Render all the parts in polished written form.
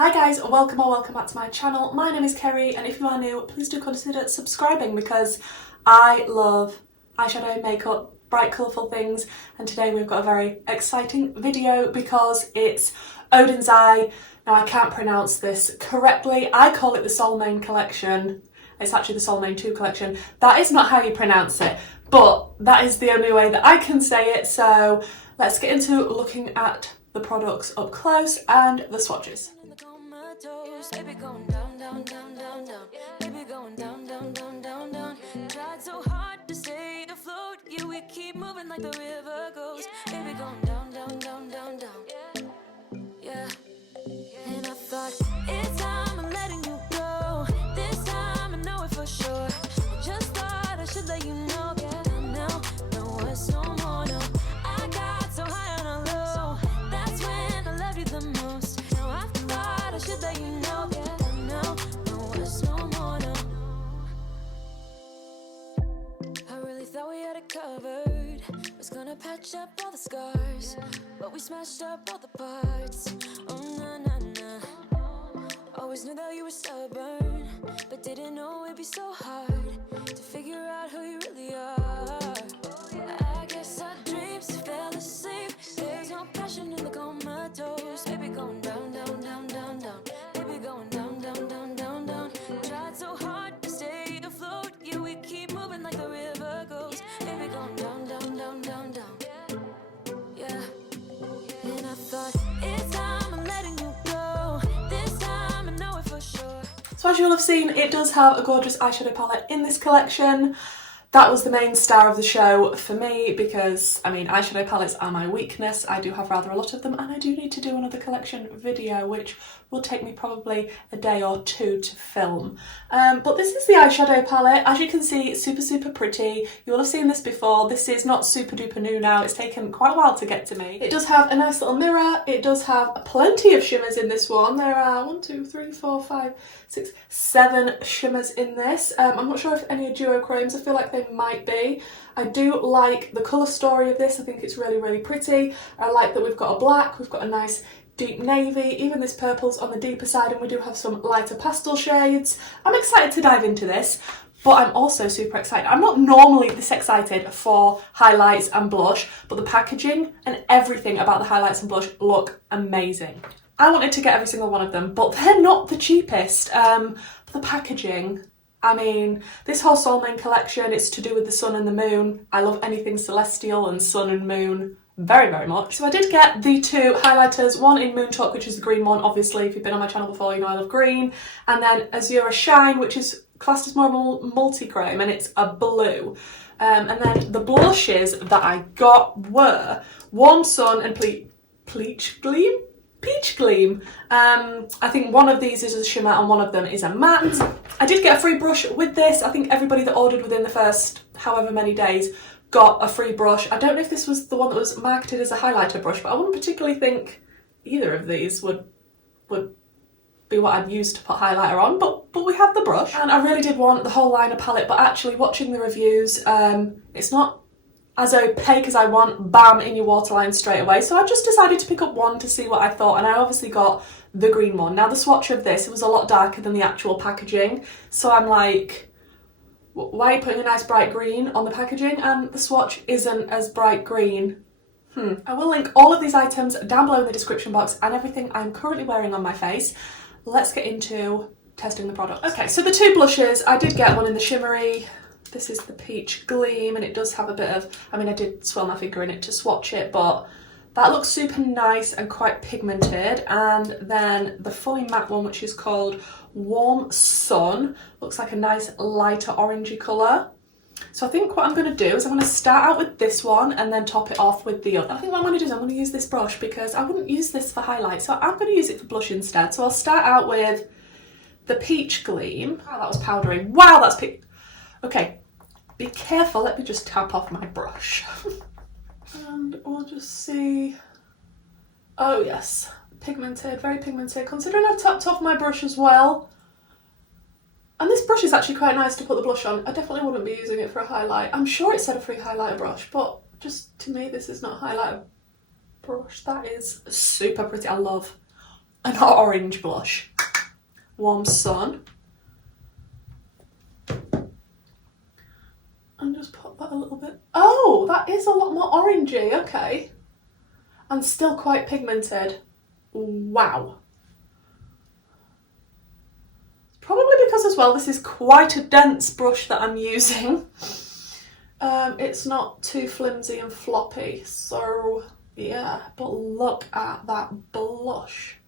Hi guys, welcome back to my channel. My name is Kerry, and if you are new, please do consider subscribing because I love eyeshadow, makeup, bright colourful things, and today we've got a very exciting video because it's ODENS EYE. Now I can't pronounce this correctly. I call it the Solmane collection. It's actually the Solmane 2 collection. That is not how you pronounce it, but that is the only way that I can say it. So let's get into looking at the products up close and the swatches. Baby going down, down, down, down, down. Baby going down, down, down, down, down. Tried so hard to stay afloat. Yeah, we keep moving like the river goes. Baby going down, down, down, down, down. Yeah. And I thought it's time I'm letting you go. This time I know it for sure. I just thought I should let you know. Yeah, now, no words no more, no. I got so high on a low. That's when I loved you the most. Now I thought I should let you know. Covered, was gonna patch up all the scars, but we smashed up all the parts. Oh na na na. Always knew that you were stubborn, but didn't know it'd be so hard to figure out who you really are. I guess our dreams fell asleep. There's no passion in the comatose. Baby going down, down, down, down, down. Baby going down, down, down, down, down. Tried so hard to stay afloat. Yeah, we keep moving like the river goes. Baby going down, down, down, down, down. Yeah. And I thought it's time I'm letting you go. This time I know it for sure. So as you will have seen, it does have a gorgeous eyeshadow palette in this collection. That was the main star of the show for me because, I mean, eyeshadow palettes are my weakness. I do have rather a lot of them and I do need to do another collection video, which will take me probably a day or two to film. But this is the eyeshadow palette. As you can see, it's super, super pretty. You will have seen this before. This is not super duper new now. It's taken quite a while to get to me. It does have a nice little mirror. It does have plenty of shimmers in this one. There are 1, 2, 3, 4, 5, 6, 7 shimmers in this. I'm not sure if any are duochromes. I feel like they might be. I do like the colour story of this. I think it's really, really pretty. I like that we've got a black, we've got a nice deep navy, even this purple's on the deeper side, and we do have some lighter pastel shades. I'm excited to dive into this, but I'm also super excited. I'm not normally this excited for highlights and blush, but the packaging and everything about the highlights and blush look amazing. I wanted to get every single one of them, but they're not the cheapest. The packaging, I mean, this whole Solmane collection, it's to do with the sun and the moon. I love anything celestial and sun and moon very, very much. So I did get the 2 highlighters, one in Moon Talk, which is the green one. Obviously, if you've been on my channel before, you know I love green. And then Azura Shine, which is classed as more of a multi-chrome, and it's a blue. And then the blushes that I got were Warm Sun and Peach Gleam. I think one of these is a shimmer and one of them is a matte. I did get a free brush with this. I think everybody that ordered within the first however many days got a free brush. I don't know if this was the one that was marketed as a highlighter brush, but I wouldn't particularly think either of these would be what I'd use to put highlighter on, but we have the brush. And I really did want the whole liner palette, but actually watching the reviews, it's not as opaque as I want, bam, in your waterline straight away. So I just decided to pick up one to see what I thought, and I obviously got the green one. Now the swatch of this, it was a lot darker than the actual packaging, so I'm like, why are you putting a nice bright green on the packaging and the swatch isn't as bright green? I will link all of these items down below in the description box and everything I'm currently wearing on my face. Let's get into testing the product. Okay, so the 2 blushes, I did get one in the shimmery. This is the Peach Gleam, and it does have a bit of, I mean, I did swirl my finger in it to swatch it, but that looks super nice and quite pigmented. And then the fully matte one, which is called Warm Sun, looks like a nice lighter orangey colour. So I think what I'm going to do is I'm going to start out with this one and then top it off with the other. I think what I'm going to do is I'm going to use this brush because I wouldn't use this for highlight, so I'm going to use it for blush instead. So I'll start out with the Peach Gleam. Oh, that was powdery. Wow, that's pink. Okay, be careful, let me just tap off my brush. And we'll just see. Oh yes, pigmented, very pigmented. Considering I've tapped off my brush as well. And this brush is actually quite nice to put the blush on. I definitely wouldn't be using it for a highlight. I'm sure it said a free highlighter brush, but just to me this is not a highlighter brush. That is super pretty. I love an orange blush. Warm Sun. And just put that a little bit. Oh, that is a lot more orangey, okay. And still quite pigmented. Wow. Probably because as well, this is quite a dense brush that I'm using. It's not too flimsy and floppy, so yeah, but look at that blush.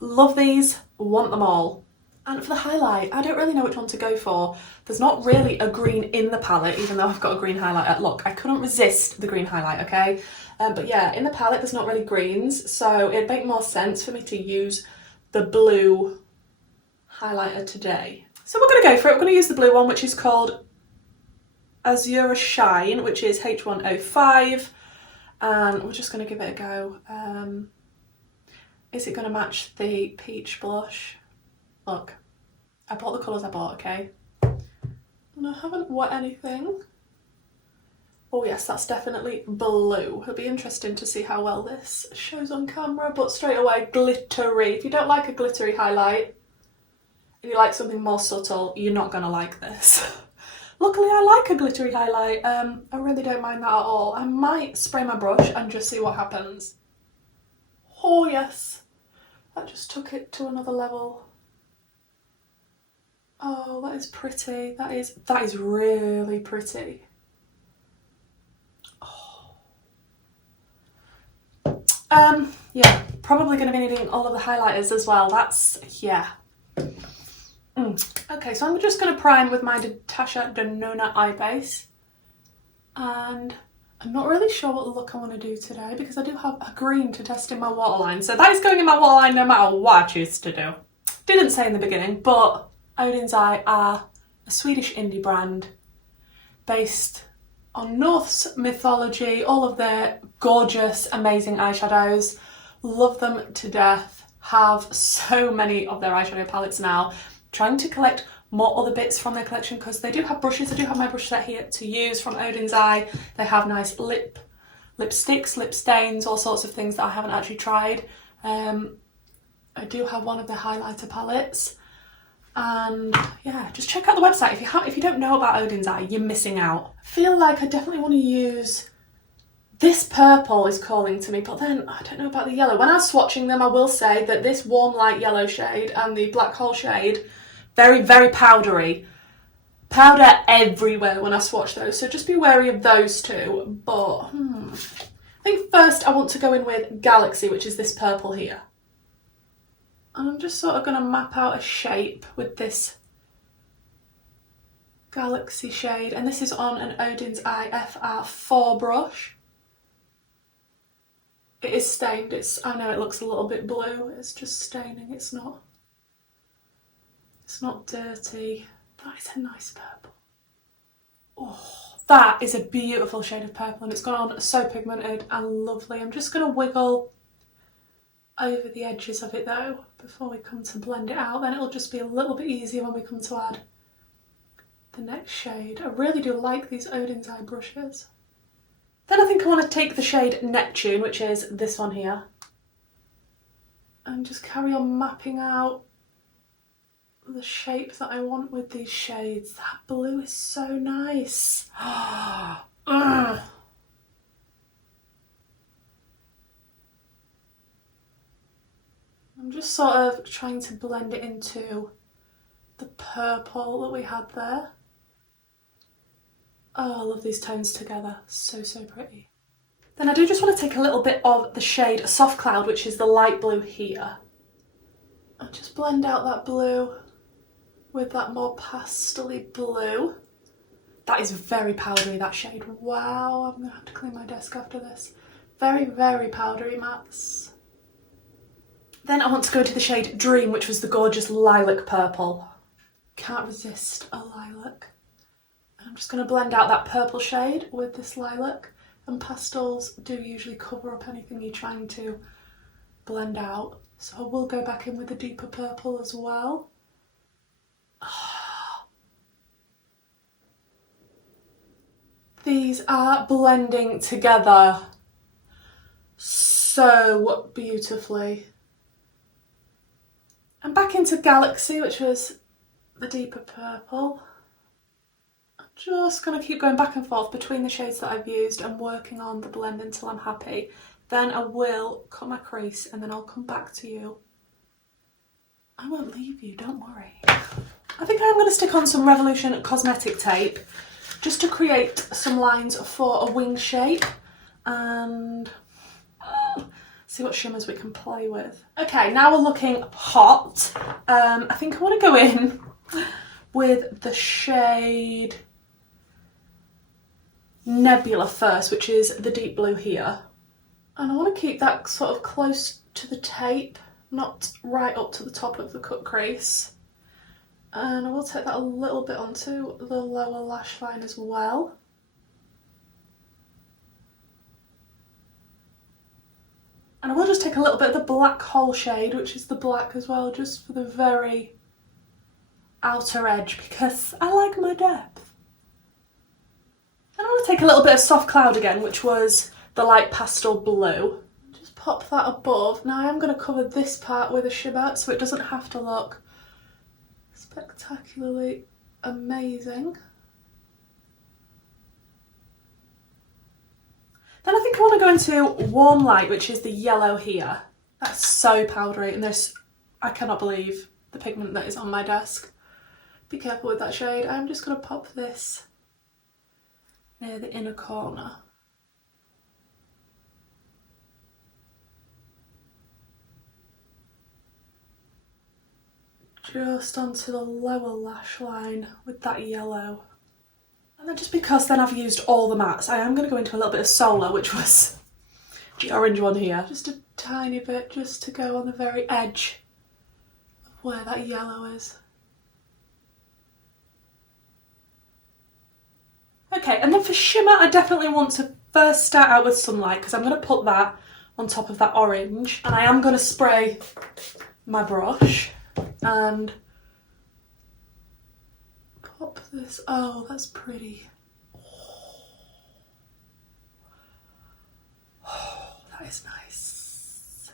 Love these, want them all. And for the highlight, I don't really know which one to go for. There's not really a green in the palette, even though I've got a green highlighter. Look, I couldn't resist the green highlight, okay? But yeah, in the palette, there's not really greens, so it'd make more sense for me to use the blue highlighter today. So we're gonna go for it. We're gonna use the blue one, which is called Azure Shine, which is H105, and we're just going to give it a go. Is it going to match the peach blush? Look, I bought the colours I bought, okay? And I haven't wet anything. Oh yes, that's definitely blue. It'll be interesting to see how well this shows on camera, but straight away, glittery. If you don't like a glittery highlight, and you like something more subtle, you're not going to like this. Luckily, I like a glittery highlight. I really don't mind that at all. I might spray my brush and just see what happens. Oh yes, that just took it to another level. Oh, that is pretty. That is really pretty. Oh. Yeah, probably going to be needing all of the highlighters as well. That's, yeah. Okay, so I'm just going to prime with my Natasha Denona eye base, and I'm not really sure what look I want to do today because I do have a green to test in my waterline, so that is going in my waterline no matter what I choose to do. Didn't say in the beginning, but Odens Eye are a Swedish indie brand based on Norse mythology, all of their gorgeous, amazing eyeshadows. Love them to death, have so many of their eyeshadow palettes now. Trying to collect more other bits from their collection because they do have brushes. I do have my brush set here to use from Odens Eye. They have nice lipsticks, lip stains, all sorts of things that I haven't actually tried. I do have one of the highlighter palettes, and yeah, just check out the website. If you don't know about Odens Eye, you're missing out. I feel like I definitely want to use this purple is calling to me, but then I don't know about the yellow. When I was swatching them, I will say that this warm light yellow shade and the black hole shade, very, very powdery. Powder everywhere when I swatch those, so just be wary of those two. But I think first I want to go in with Galaxy, which is this purple here. And I'm just sort of going to map out a shape with this Galaxy shade, and this is on an Odens Eye FR4 brush. It is stained. I know it looks a little bit blue. It's just staining. It's not dirty. That is a nice purple. Oh, that is a beautiful shade of purple, and it's gone on so pigmented and lovely. I'm just going to wiggle over the edges of it though before we come to blend it out. Then it'll just be a little bit easier when we come to add the next shade. I really do like these Odens Eye brushes. Then I think I want to take the shade Neptune, which is this one here, and just carry on mapping out the shape that I want with these shades. That blue is so nice. I'm just sort of trying to blend it into the purple that we had there. Oh, I love these tones together. So, so pretty. Then I do just want to take a little bit of the shade Soft Cloud, which is the light blue here, and just blend out that blue with that more pastel-y blue. That is very powdery, that shade. Wow, I'm going to have to clean my desk after this. Very, very powdery mattes. Then I want to go to the shade Dream, which was the gorgeous lilac purple. Can't resist a lilac. I'm just going to blend out that purple shade with this lilac, and pastels do usually cover up anything you're trying to blend out, so I will go back in with a deeper purple as well. These are blending together so beautifully. back into Galaxy, which was the deeper purple. I'm just going to keep going back and forth between the shades that I've used and working on the blend until I'm happy. Then I will cut my crease and then I'll come back to you. I won't leave you, don't worry. I think I'm going to stick on some Revolution cosmetic tape just to create some lines for a wing shape and see what shimmers we can play with. Okay, now we're looking hot. I think I want to go in with the shade Nebula first, which is the deep blue here. And I want to keep that sort of close to the tape, not right up to the top of the cut crease. And I will take that a little bit onto the lower lash line as well. And I will just take a little bit of the black hole shade, which is the black as well, just for the very outer edge, because I like my depth. And I want to take a little bit of Soft Cloud again, which was the light pastel blue. Just pop that above. Now I am going to cover this part with a shimmer, so it doesn't have to look spectacularly amazing. Then I think I want to go into Warm Light, which is the yellow here. That's so powdery, and I cannot believe the pigment that is on my desk. Be careful with that shade. I'm just going to pop this near the inner corner. Just onto the lower lash line with that yellow. And then just because then I've used all the mattes, I am going to go into a little bit of Solar, which was the orange one here. Just a tiny bit, just to go on the very edge of where that yellow is. Okay, and then for shimmer, I definitely want to first start out with Sunlight, because I'm going to put that on top of that orange. And I am going to spray my brush and pop this. Oh, that's pretty. Oh, that is nice.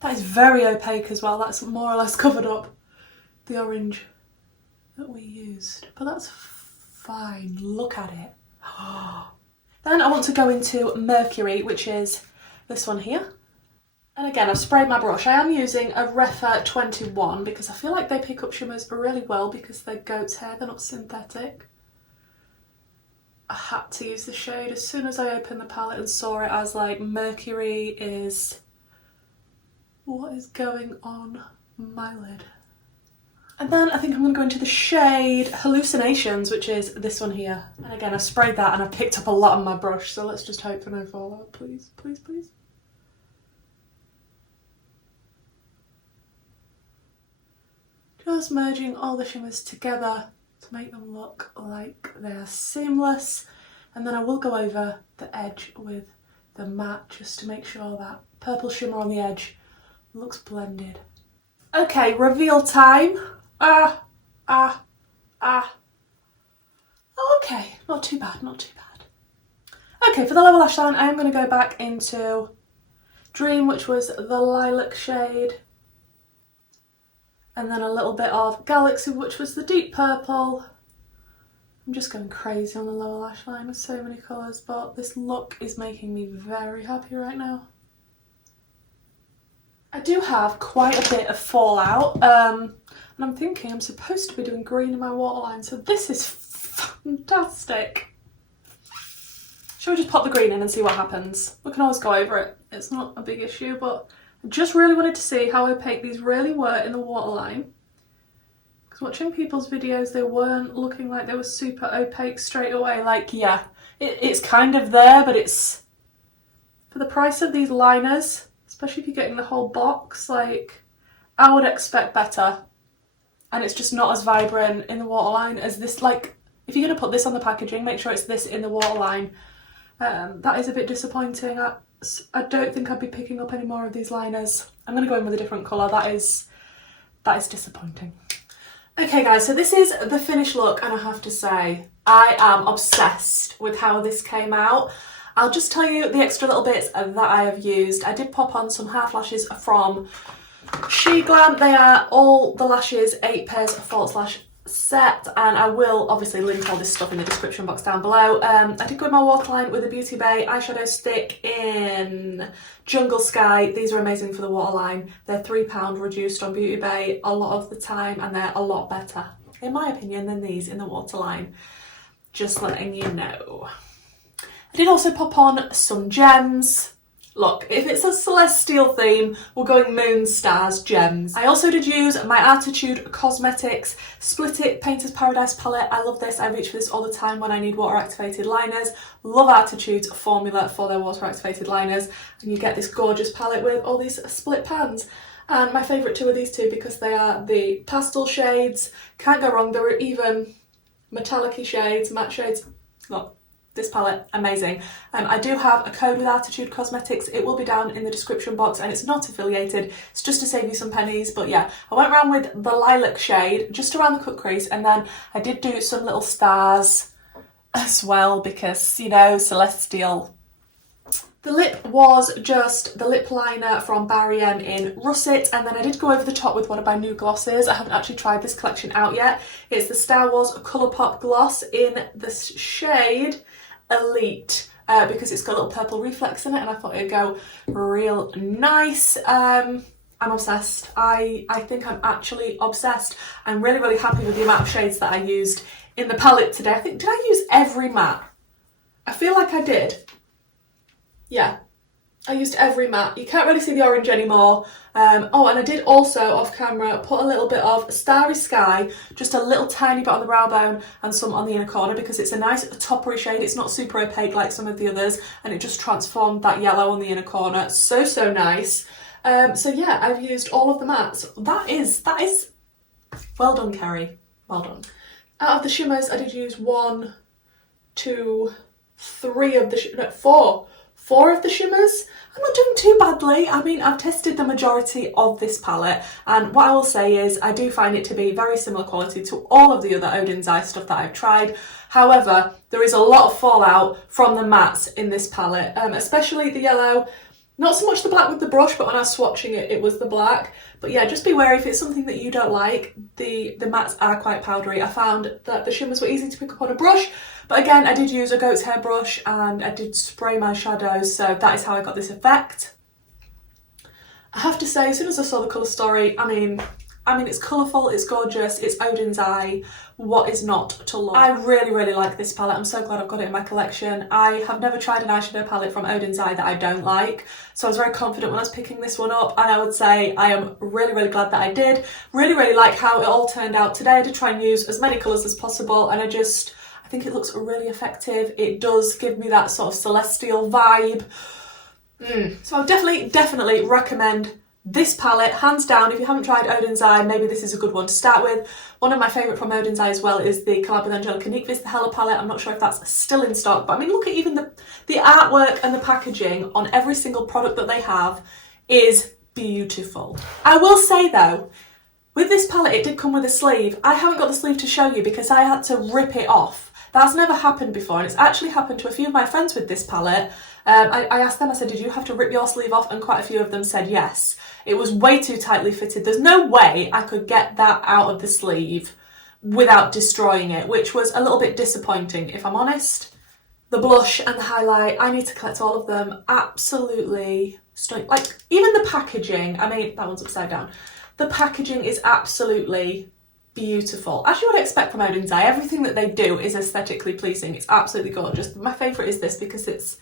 That is very opaque as well. That's more or less covered up the orange that we used, but that's fine. Look at it. Then I want to go into Mercury, which is this one here. And again, I've sprayed my brush. I am using a Refa 21 because I feel like they pick up shimmers really well because they're goat's hair, they're not synthetic. I had to use the shade as soon as I opened the palette and saw it. I was like, Mercury is what is going on my lid. And then I think I'm going to go into the shade Hallucinations, which is this one here. And again, I sprayed that and I picked up a lot on my brush, so let's just hope for no fallout, please, please, please. Just merging all the shimmers together to make them look like they are seamless. And then I will go over the edge with the matte just to make sure that purple shimmer on the edge looks blended. Okay, reveal time. Oh, okay, not too bad, not too bad. Okay, for the lower lash line, I am going to go back into Dream, which was the lilac shade. And then a little bit of Galaxy, which was the deep purple. I'm just going crazy on the lower lash line with so many colours, but this look is making me very happy right now. I do have quite a bit of fallout, and I'm thinking I'm supposed to be doing green in my waterline, so this is fantastic. Shall we just pop the green in and see what happens? We can always go over it, it's not a big issue, but I just really wanted to see how opaque these really were in the waterline. Because watching people's videos, they weren't looking like they were super opaque straight away. Like, yeah, it's kind of there, but it's, for the price of these liners, especially if you're getting the whole box, like, I would expect better. And it's just not as vibrant in the waterline as this. Like, if you're going to put this on the packaging, make sure it's this in the waterline. That is a bit disappointing. I don't think I'd be picking up any more of these liners. I'm going to go in with a different colour. That is disappointing. Okay guys, so this is the finished look and I have to say, I am obsessed with how this came out. I'll just tell you the extra little bits that I have used. I did pop on some half lashes from She Glam. They are all the lashes, 8 pairs false lash set, and I will obviously link all this stuff in the description box down below. I did go in my waterline with a Beauty Bay eyeshadow stick in Jungle Sky. These are amazing for the waterline. They're £3 reduced on Beauty Bay a lot of the time, and they're a lot better, in my opinion, than these in the waterline. Just letting you know. I did also pop on some gems. Look, if it's a celestial theme, we're going moon, stars, gems. I also did use my Arttitude Cosmetics Split It Painter's Paradise palette. I love this. I reach for this all the time when I need water activated liners. Love Arttitude's formula for their water activated liners. And you get this gorgeous palette with all these split pans. And my favourite two are these two because they are the pastel shades. Can't go wrong. There are even metallic-y shades, matte shades. Look. This palette, amazing. I do have a code with Arttitude Cosmetics. It will be down in the description box and it's not affiliated. It's just to save you some pennies. But yeah, I went around with the lilac shade just around the cut crease, and then I did do some little stars as well because, you know, celestial. The lip was just the lip liner from Barry M in Russet, and then I did go over the top with one of my new glosses. I haven't actually tried this collection out yet. It's the Star Wars Colourpop gloss in the shade Elite because it's got a little purple reflex in it, and I thought it'd go real nice. I'm obsessed. I think I'm actually obsessed. I'm really, really happy with the amount of shades that I used in the palette today. I think, did I use every matte? I feel like I did. Yeah, I used every matte. You can't really see the orange anymore. Oh, and I did also, off camera, put a little bit of Starry Sky, just a little tiny bit on the brow bone and some on the inner corner because it's a nice toppery shade. It's not super opaque like some of the others, and it just transformed that yellow on the inner corner. So, so nice. So yeah, I've used all of the mattes. That is, well done, Kerry. Well done. Out of the shimmers, I did use 1, 2, 3 of the, four of the shimmers. I'm not doing too badly. I mean, I've tested the majority of this palette, and what I will say is I do find it to be very similar quality to all of the other ODENS EYE stuff that I've tried. However, there is a lot of fallout from the mattes in this palette, especially the yellow. Not so much the black with the brush, but when I was swatching it, it was the black. But yeah, just be wary if it's something that you don't like. The mattes are quite powdery. I found that the shimmers were easy to pick up on a brush, but again, I did use a goat's hair brush and I did spray my shadows, so that is how I got this effect. I have to say, as soon as I saw the colour story, I mean, it's colourful, it's gorgeous, it's ODENS EYE. What is not to love? I really, really like this palette. I'm so glad I've got it in my collection. I have never tried an eyeshadow palette from ODENS EYE that I don't like, so I was very confident when I was picking this one up, and I would say I am really, really glad that I did. Really, really like how it all turned out today. I did try and use as many colours as possible, and I think it looks really effective. It does give me that sort of celestial vibe. So I would definitely recommend this palette, hands down. If you haven't tried ODENS EYE, maybe this is a good one to start with. One of my favourite from ODENS EYE as well is the collab with Angelica Nyqvist, the Hella palette. I'm not sure if that's still in stock, but I mean, look at even the artwork and the packaging on every single product that they have is beautiful. I will say though, with this palette, it did come with a sleeve. I haven't got the sleeve to show you because I had to rip it off. That's never happened before, and it's actually happened to a few of my friends with this palette. I asked them, I said, did you have to rip your sleeve off? And quite a few of them said yes. It was way too tightly fitted. There's no way I could get that out of the sleeve without destroying it, which was a little bit disappointing, if I'm honest. The blush and the highlight, I need to collect all of them. Absolutely stunning. Like, even the packaging, I mean, that one's upside down. The packaging is absolutely beautiful. As you would expect from ODENS EYE, everything that they do is aesthetically pleasing. It's absolutely gorgeous. My favourite is this because it's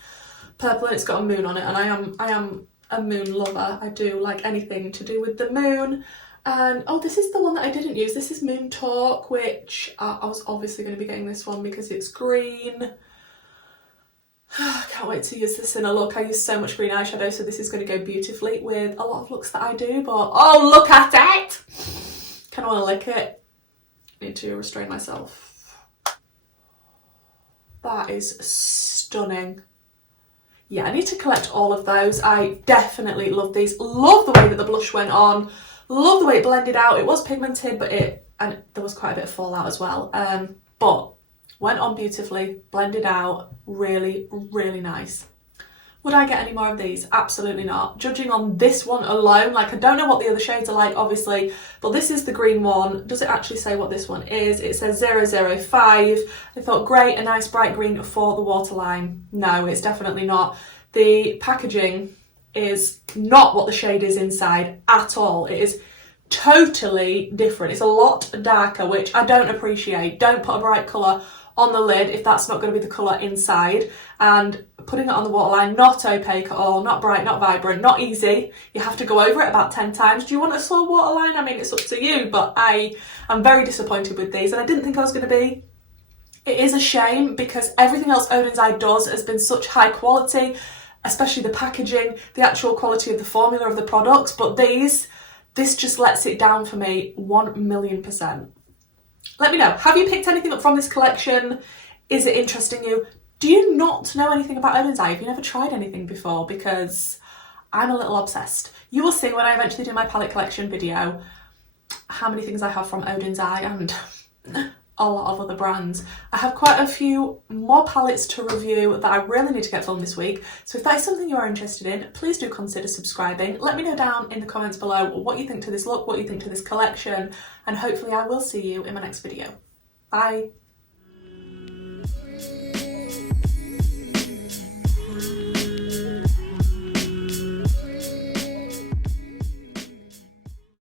purple and it's got a moon on it, and I am a moon lover. I do like anything to do with the moon. And oh, this is the one that I didn't use. This is Moon Talk, which I was obviously going to be getting this one because it's green. I can't wait to use this in a look. I use so much green eyeshadow, so this is going to go beautifully with a lot of looks that I do. But oh, look at it! Kind of want to lick it. Need to restrain myself. That is stunning. Yeah, I need to collect all of those. I definitely love these. Love the way that the blush went on. Love the way it blended out. It was pigmented, but it and there was quite a bit of fallout as well. But went on beautifully, blended out, really, really nice. Would I get any more of these? Absolutely not. Judging on this one alone, like I don't know what the other shades are like, obviously, but this is the green one. Does it actually say what this one is? It says 005. I thought, great, a nice bright green for the waterline. No, it's definitely not. The packaging is not what the shade is inside at all. It is totally different. It's a lot darker, which I don't appreciate. Don't put a bright colour on the lid if that's not going to be the colour inside, and putting it on the waterline, not opaque at all, not bright, not vibrant, not easy. You have to go over it about 10 times. Do you want a slow waterline? I mean, it's up to you, but I am very disappointed with these, and I didn't think I was going to be. It is a shame because everything else Odens Eye does has been such high quality, especially the packaging, the actual quality of the formula of the products, but this just lets it down for me 1,000,000%. Let me know, have you picked anything up from this collection? Is it interesting you? Do you not know anything about Odens Eye? Have you never tried anything before? Because I'm a little obsessed. You will see when I eventually do my palette collection video how many things I have from Odens Eye and a lot of other brands. I have quite a few more palettes to review that I really need to get filmed this week. So if that is something you are interested in, please do consider subscribing. Let me know down in the comments below what you think to this look, what you think to this collection, and hopefully I will see you in my next video. Bye.